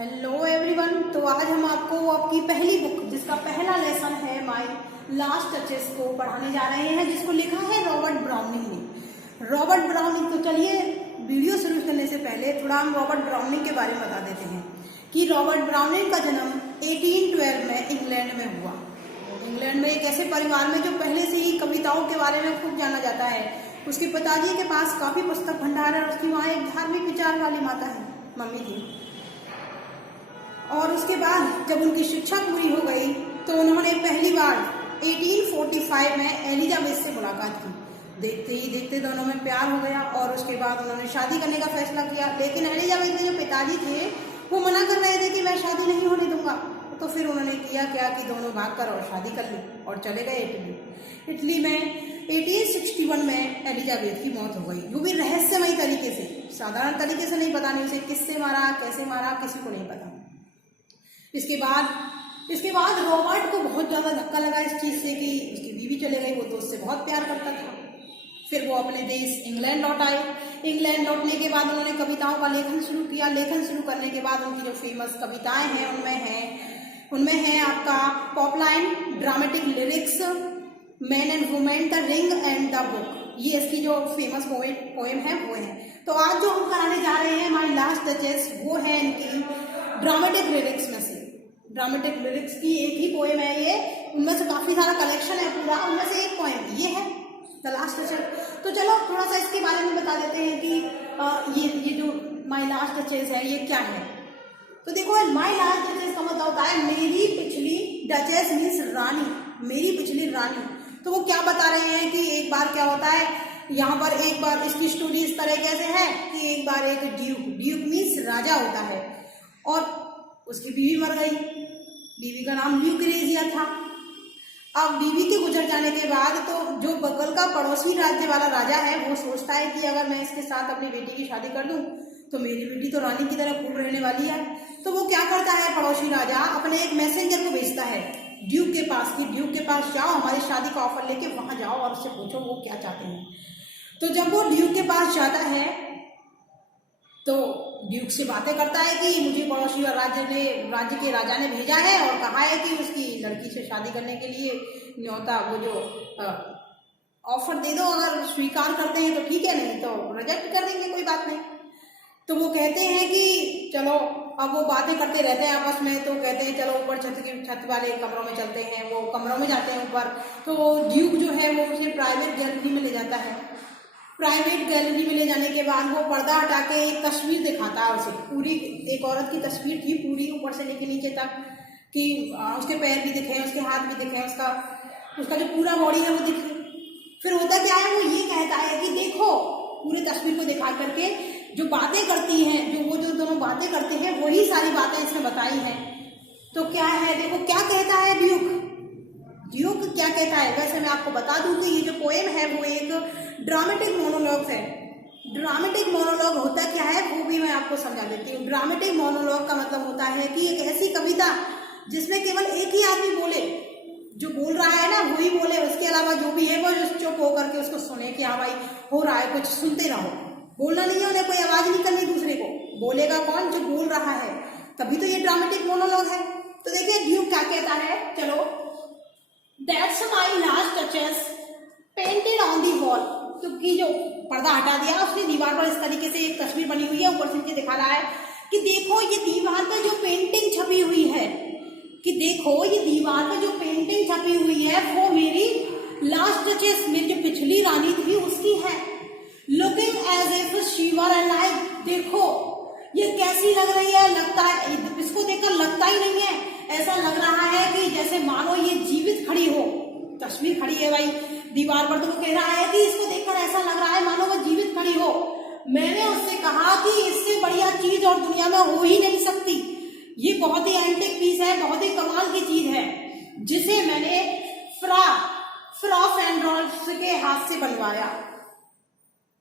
Hello everyone. तो आज हम आपको आपकी पहली बुक जिसका पहला लेसन है माय लास्ट टचेस को पढ़ाने जा रहे हैं, जिसको लिखा है रॉबर्ट ब्राउनिंग ने। रॉबर्ट ब्राउनिंग, तो चलिए वीडियो शुरू करने से पहले थोड़ा हम रॉबर्ट ब्राउनिंग के बारे में बता देते हैं कि रॉबर्ट ब्राउनिंग का जन्म 1812 में इंग्लैंड में हुआ। इंग्लैंड में एक ऐसे परिवार में जो पहले से ही कविताओं के बारे में खूब जाना जाता है। उसके पिताजी के पास काफी पुस्तक भंडार है और उसकी माँ एक धार्मिक विचार वाली माता है, मम्मी थी। और उसके बाद जब उनकी शिक्षा पूरी हो गई तो उन्होंने पहली बार 1845 में एलिजाबेथ से मुलाकात की। देखते ही देखते दोनों में प्यार हो गया और उसके बाद उन्होंने शादी करने का फैसला किया। लेकिन एलिजाबेथ के जो पिताजी थे वो मना कर रहे थे कि मैं शादी नहीं होने दूंगा। तो फिर उन्होंने किया क्या कि दोनों भागकर और शादी कर ली और चले गए इटली। इटली में 1861 में एलिजाबेथ की मौत हो गई, वो भी रहस्यमय तरीके से, साधारण तरीके से नहीं, पता नहीं उसे किससे मारा, कैसे मारा, किसी को नहीं पता। इसके बाद रॉबर्ट को बहुत ज्यादा धक्का लगा इस चीज से कि उसकी बीवी चले गई, वो तो उससे बहुत प्यार करता था। फिर वो अपने देश इंग्लैंड लौट आए। इंग्लैंड लौटने के बाद उन्होंने कविताओं का लेखन शुरू किया। लेखन शुरू करने के बाद उनकी जो फेमस कविताएं हैं उनमें है आपका poplin, dramatic lyrics, man and women, the ring and the book. ये इसकी जो फेमस पोएम है वो है। तो आज जो हम कराने जा रहे हैं माय लास्ट टचेस, वो है इनकी ड्रामेटिक लिरिक्स में से। ड्रामेटिक लिरिक्स की एक ही पोएम है ये, उनमें से काफी सारा कलेक्शन है पूरा, उनमें से एक पोएम ये है द लास्ट टचेस। तो चलो थोड़ा सा इसके बारे में बता देते हैं कि ये जो माय लास्ट टचेस है ये क्या है। तो देखो, माय लास्ट टचेस का मतलब होता है मेरी पिछली, डचेस मीन्स रानी, मेरी पिछली रानी। तो वो क्या बता रहे हैं कि एक बार क्या होता है यहाँ पर, एक बार इसकी स्टोरी इस तरीके से है कि एक बार एक ड्यूक मीन्स राजा होता है और उसकी बीवी मर गई। बीवी का नाम ल्यूक्रेजिया था। अब बीवी के गुजर जाने के बाद तो जो बगल का पड़ोसी राज्य वाला राजा है वो सोचता है कि अगर मैं इसके साथ अपनी बेटी की शादी कर दूं तो मेरी बेटी तो रानी की तरह खूब रहने वाली है। तो वो क्या करता है, पड़ोसी राजा अपने एक मैसेंजर को भेजता है ड्यूक के पास कि ड्यूक के पास जाओ, हमारी शादी का ऑफर लेके वहां जाओ और उससे पूछो वो क्या चाहते हैं। तो जब वो ड्यूक के पास जाता है तो ड्यूक से बातें करता है कि मुझे पड़ोसी राज्य के राजा ने भेजा है और कहा है कि उसकी लड़की से शादी करने के लिए न्योता वो जो ऑफर दे दो, अगर स्वीकार करते हैं तो ठीक है, नहीं तो रिजेक्ट कर देंगे, कोई बात नहीं। तो वो कहते हैं कि चलो, अब वो बातें करते रहते हैं आपस में। तो कहते हैं चलो ऊपर छत वाले कमरों में चलते हैं। वो कमरों में जाते हैं ऊपर। तो ड्यूक जो है वो उसे प्राइवेट गैलरी में ले जाता है। प्राइवेट गैलरी में ले जाने के बाद वो पर्दा हटा के एक तस्वीर दिखाता है उसे, पूरी एक औरत की तस्वीर थी, पूरी ऊपर से लेके नीचे तक, कि उसके पैर भी दिखे, उसके हाथ भी दिखे, उसका जो पूरा बॉडी है वो दिखे। फिर होता क्या है, वो ये कहता है कि देखो, पूरी तस्वीर को दिखा करके जो बातें करती हैं, जो दोनों बातें करते हैं वही सारी बातें इसने बताई हैं। तो क्या है, देखो क्या कहता है ड्यूक क्या कहता है। वैसे मैं आपको बता दूं कि ये जो पोएम है वो एक ड्रामेटिक मोनोलॉग है। ड्रामेटिक मोनोलॉग होता क्या है वो भी मैं आपको समझा देती हूँ। ड्रामेटिक मोनोलॉग का मतलब होता है कि एक ऐसी कविता जिसमें केवल एक ही आदमी बोले, जो बोल रहा है ना वही बोले, उसके अलावा जो भी है वो चुप होकर के उसको सुने कि हाँ भाई हो रहा है, कुछ सुनते रहो, बोलना नहीं है, उन्हें कोई आवाज नहीं करनी दूसरे को। बोलेगा कौन, जो बोल रहा है, तभी तो ये ड्रामेटिक मोनोलॉग है। तो देखिए ड्यूक क्या कहता है, चलो, that's my last touches painted on the wall. तो की जो पर्दा हटा दिया उसने, दीवार पर इस तरीके से एक तस्वीर बनी हुई है, ऊपर से दिखा रहा है कि देखो ये दीवार पर जो पेंटिंग छपी हुई है, कि देखो ये दीवार पर जो पेंटिंग छपी हुई है वो मेरी लास्ट टचेस, मेरी जो पिछली रानी थी उसकी है। Looking as if she were alive. देखो ये कैसी लग रही है, लगता है इसको देखकर लगता ही नहीं है, ऐसा लग रहा है कि जैसे मानो ये जीवित खड़ी हो। तस्वीर खड़ी है भाई दीवार पर, तो वो कह रहा है कि इसको देखकर ऐसा लग रहा है मानो वो जीवित खड़ी हो। मैंने उससे कहा कि इससे बढ़िया चीज और दुनिया में हो ही नहीं सकती, ये बहुत ही एंटिक पीस है, बहुत ही कमाल की चीज है, जिसे मैंने फ्रा पेंड्रोल्स के हाथ से बनवाया।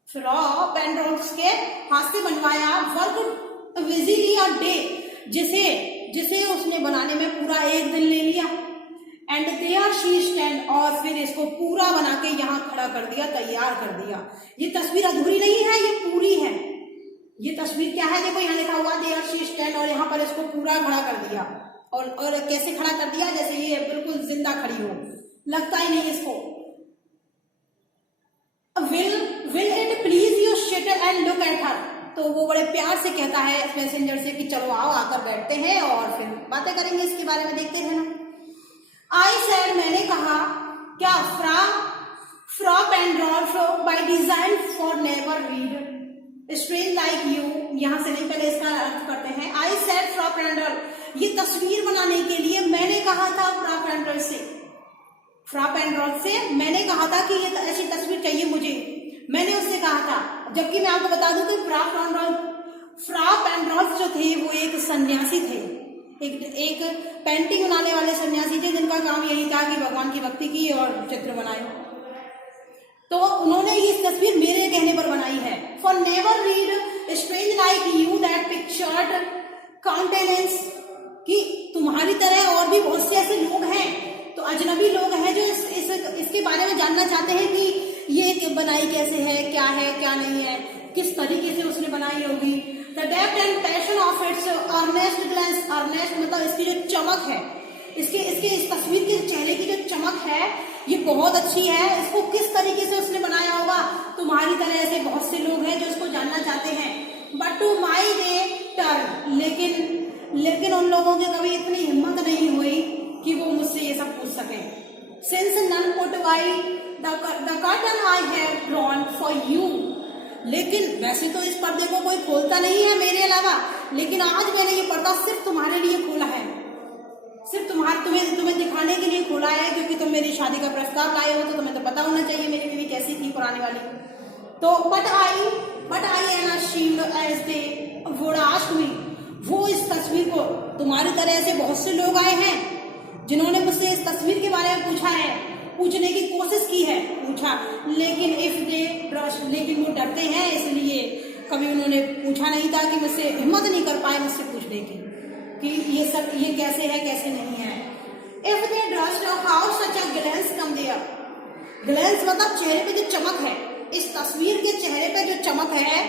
फ्रा पेंड्रोल्स के हाथ से बनवाया। वर्क विजिली अ डे, जिसे उसने बनाने में पूरा एक दिन ले लिया। एंड देयर शी स्टैंड, और फिर इसको पूरा बना के यहाँ खड़ा कर दिया, तैयार कर दिया। ये तस्वीर अधूरी नहीं है, ये पूरी है। ये तस्वीर क्या है, देखो यहाँ लिखा हुआ देयर शी स्टैंड, और यहाँ पर इसको पूरा खड़ा कर दिया, और कैसे खड़ा कर दिया, जैसे ये बिल्कुल जिंदा खड़ी हो, लगता ही नहीं इसको। Will it please you sit and look at her, तो वो बड़े प्यार से कहता है पैसेंजर से कि चलो आओ, आकर बैठते हैं और फिर बातें करेंगे इसके बारे में, देखते हैं ना। आई सेड, मैंने कहा, क्या frock and Ralph by design for never read strange like you, यहां से नहीं, पहले इसका अर्थ करते हैं। I said frock and Ralph, ये तस्वीर बनाने के लिए मैंने कहा था फ्रॉक एंड रॉल्फ से, फ्रॉक एंड रॉल्फ से मैंने कहा था कि ये ऐसी तस्वीर चाहिए मुझे, मैंने उससे कहा था। जबकि मैं आपको बता दूं कि फ्रॉक एंड रॉल्फ जो थे वो एक सन्यासी थे, एक पेंटिंग बनाने वाले सन्यासी थे, जिनका काम यही था कि भगवान की भक्ति की और चित्र बनाए। तो उन्होंने ये तस्वीर मेरे कहने पर बनाई है। For never read strange like you that pictured countenance, कि तुम्हारी तरह और भी बहुत से ऐसे लोग हैं, तो अजनबी लोग हैं जो इसके बारे में जानना चाहते हैं कि ये बनाई कैसे है, क्या नहीं है, किस तरीके से उसने बनाई होगी। The depth and passion of its earnest glance, earnest मतलब इसकी जो चमक है, इसके इस तस्वीर के चेहरे की जो चमक है ये बहुत अच्छी है। इसको किस तरीके से उसने बनाया होगा, तुम्हारी तरह ऐसे बहुत से लोग हैं जो इसको जानना चाहते हैं। But to my they turn, लेकिन उन लोगों की कभी इतनी हिम्मत नहीं हुई कि वो मुझसे ये सब पूछ सके। Since none put by the curtain I have drawn for you, लेकिन वैसे तो इस पर्दे को कोई खोलता नहीं है मेरे अलावा, लेकिन आज मैंने ये पर्दा सिर्फ तुम्हारे लिए खोला है, सिर्फ तुम्हें दिखाने के लिए खोला है, क्योंकि तुम मेरी शादी का प्रस्ताव लाए हो, तो तुम्हें तो पता होना चाहिए मेरी बीवी कैसी थी पुरानी वाली। तो but I am ashamed as they would ask me, वो इस तस्वीर को, तुम्हारी तरह ऐसे बहुत से लोग आए हैं जिन्होंने मुझसे इस तस्वीर के बारे में पूछा है, पूछने की कोशिश की है, पूछा, लेकिन इफ दे ट्रस्ट, लेकिन वो डरते हैं, इसलिए कभी उन्होंने पूछा नहीं था, कि मुझसे हिम्मत नहीं कर पाए मुझसे पूछने की कि ये कैसे है कैसे नहीं है। If they trust how such a glance come there, glance मतलब चेहरे पे जो चमक है, इस तस्वीर के चेहरे पे जो चमक है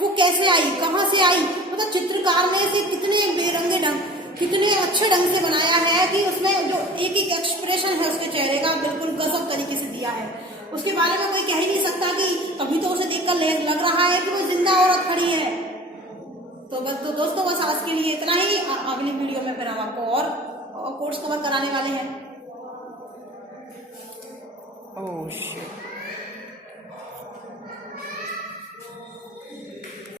वो कैसे आई, कहाँ से आई, मतलब चित्रकार ने इसे कितने बेरंगे ढंग, कितने अच्छे ढंग से बनाया है कि उसमें जो एक एक्सप्रेशन है उसके चेहरे का बिल्कुल गजब तरीके से दिया है। उसके बारे में कोई कह ही नहीं सकता कि कभी तो उसे देखकर लग रहा है कि वो जिंदा औरत खड़ी है। तो दोस्तों बस आज के लिए इतना ही। अगली वीडियो में फिर हम आपको और कोर्स कवर कराने वाले हैं। Oh shit.